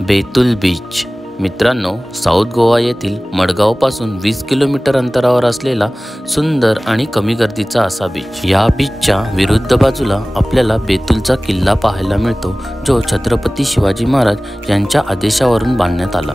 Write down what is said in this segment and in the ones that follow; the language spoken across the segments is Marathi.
बेतुल बीच मित्रांनो, साऊथ गोवा येथील मडगावपासून 20 किलोमीटर अंतरावर असलेला सुंदर आणि कमी गर्दीचा असा बीच। या बीचच्या विरुद्ध बाजूला आपल्याला बेतुलचा किल्ला पाहायला मिळतो, जो छत्रपती शिवाजी महाराज यांच्या आदेशावरून बांधण्यात आला।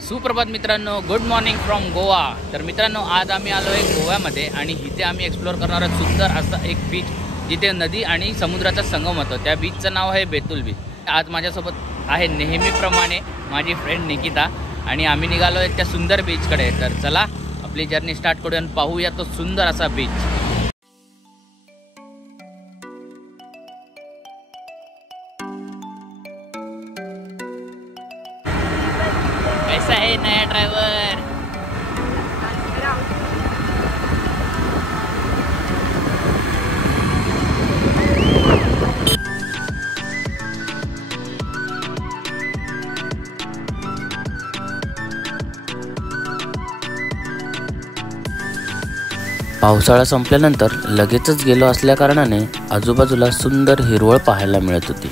सुप्रभात मित्रांनो, गुड मॉर्निंग फ्रॉम गोवा। तर मित्रांनो, आज आम्ही आलो आहे गोव्यामध्ये आणि इथे आम्ही एक्सप्लोर करणार आहोत सुंदर असा एक बीच, जिथे नदी आणि समुद्राचा संगम होतो। त्या बीचचं नाव आहे बेतुल बीच। आज माझ्यासोबत आहे नेहमीप्रमाणे माझी फ्रेंड निकिता आणि आम्ही निघालो आहे त्या सुंदर बीचकडे। तर चला आपली जर्नी स्टार्ट करूया आणि पाहूया तो सुंदर असा बीच। कैसा है नया ड्राइवर? पावसाळा संपल्यानंतर लगेचच गेलो असल्या कारणाने आजूबाजूला सुंदर हिरवळ पाहायला मिळत होती।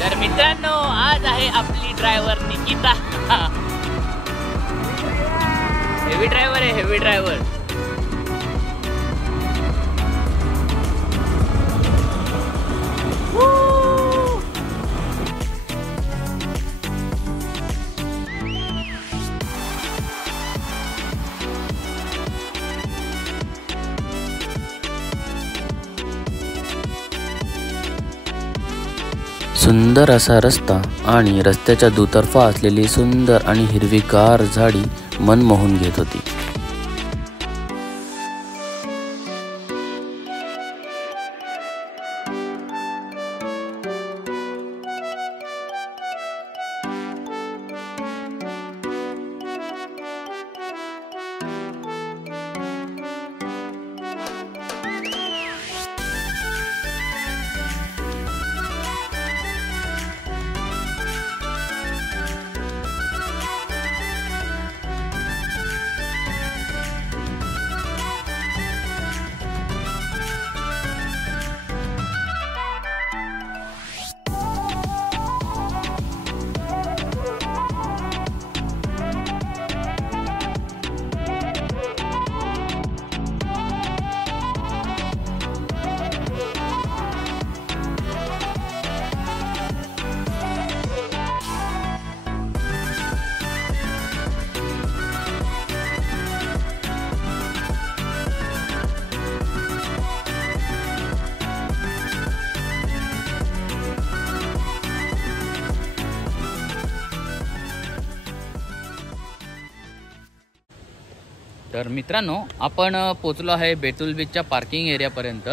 तर मित्रांनो, आज आहे आपली ड्रायव्हर निकिता। हेवी ड्रायव्हर आहे, हेवी ड्रायव्हर। सुंदर असा रस्ता आणि रस्त्याच्या दुतर्फा असलेली सुंदर आणि हिरवीगार झाडी मन मोहून घेत होती। तर मित्रांनो, आपण पोचलो आहे बेतुल बीचच्या पार्किंग एरियापर्यंत।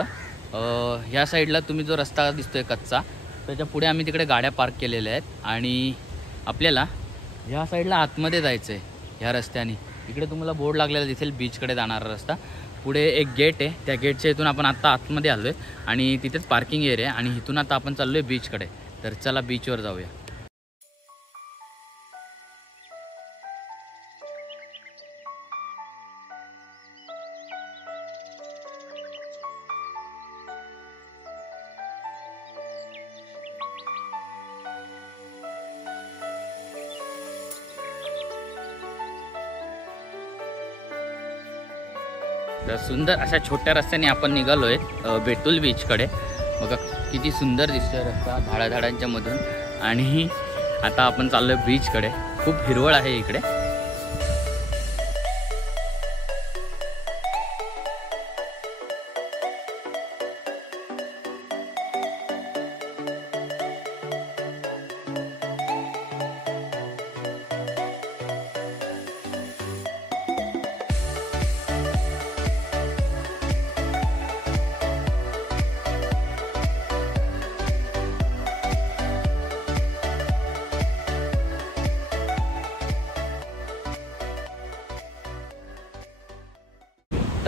ह्या साईडला तुम्ही जो रस्ता दिसतोय कच्चा, त्याच्या पुढे आम्ही तिकडे गाड्या पार्क केलेल्या आहेत आणि आपल्याला ह्या साईडला आतमध्ये जायचं आहे। ह्या रस्त्याने इकडे तुम्हाला बोर्ड लागलेला दिसेल, बीचकडे जाणारा रस्ता। पुढे एक गेट आहे, त्या गेटच्या इथून आपण आत्ता आतमध्ये आलो आहे आणि तिथेच पार्किंग एरिया आहे आणि इथून आता आपण चाललो आहे बीचकडे। तर चला बीचवर जाऊया। तर सुंदर अशा छोट्या रस्त्याने आपण निघालो आहे बेतुल बीचकडे। बघा किती सुंदर दिसतोय रस्ता झाडाझाडांच्या मधून आणि आता आपण चाललोय बीचकडे। खूप हिरवळ आहे इकडे।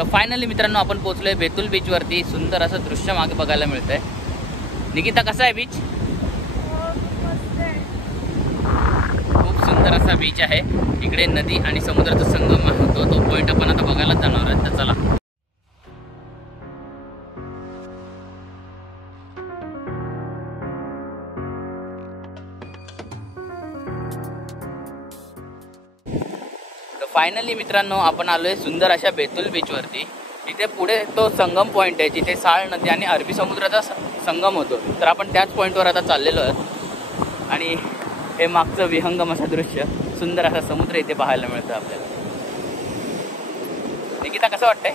तर फायनली मित्रांनो आपण पोहोचलोय बेतुल बीचवरती. सुंदर असं दृश्य मागे बघायला मिळतंय. निकिता कसा आहे बीच? खूप सुंदर असा बीच आहे. इकडे नदी आणि समुद्राचा संगम होतो. तो पॉइंट आपण आता बघायला जाणार आहे. तर चला. फायनली मित्रांनो आपण आलोय सुंदर अशा बेतुल बीचवरती. इथे पुढे तो संगम पॉईंट आहे जिथे साळ नदी आणि अरबी समुद्राचा संगम होतो. तर आपण त्याच पॉईंटवर आता चाललेलो आहोत आणि हे मागचं विहंगम असं दृश्य, सुंदर असा समुद्र इथे पाहायला मिळतं आपल्याला. निकिता कसं वाटतंय?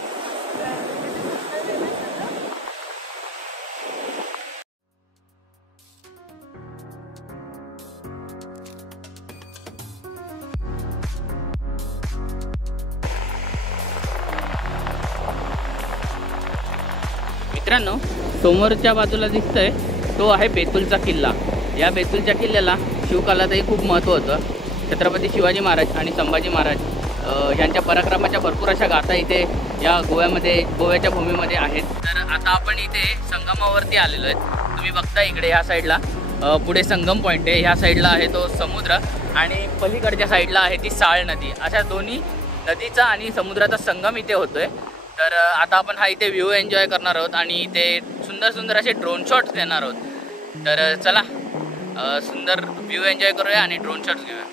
मित्रांनो समोरच्या बाजूला दिसतंय तो आहे बेतुलचा किल्ला. या बेतुलच्या किल्ल्याला शिवकालातही खूप महत्त्व होतं. छत्रपती शिवाजी महाराज आणि संभाजी महाराज यांच्या पराक्रमाच्या भरपूर अशा गाथा इथे या गोव्याच्या भूमीमध्ये आहेत. तर आता आपण इथे संगमावरती आलेलो आहेत. तुम्ही बघता इकडे ह्या साईडला पुढे संगम पॉईंट आहे. ह्या साईडला आहे तो समुद्र आणि पलीकडच्या साईडला आहे ती साळ नदी. अशा दोन्ही नदीचा आणि समुद्राचा संगम इथे होतोय. तर आता आपण हा इथे व्ह्यू एन्जॉय करणार आहोत आणि इथे सुंदर सुंदर असे ड्रोन शॉट्स घेणार आहोत. तर चला सुंदर व्ह्यू एन्जॉय करूया आणि ड्रोन शॉट्स घेऊया.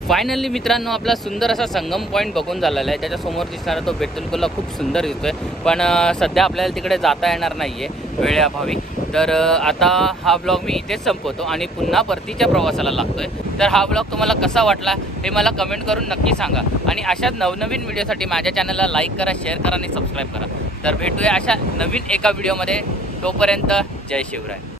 फायनली मित्रांनो आपला सुंदर असा संगम पॉईंट बघून झालेला आहे. त्याच्यासमोर दिसणारा तो बेतुल किल्ला खूप सुंदर दिसतोय. पण सध्या आपल्याला तिकडे जाता येणार नाही आहे वेळेअभावी. तर आता हा ब्लॉग मी इथेच संपवतो आणि पुन्हा परतीच्या प्रवासाला लागतोय. तर हा ब्लॉग तुम्हाला कसा वाटला हे मला कमेंट करून नक्की सांगा. आणि अशाच नवनवीन व्हिडिओसाठी माझ्या चॅनलला लाईक करा, शेअर करा आणि सबस्क्राईब करा. तर भेटूया अशा नवीन एका व्हिडिओमध्ये. तोपर्यंत जय शिवराय.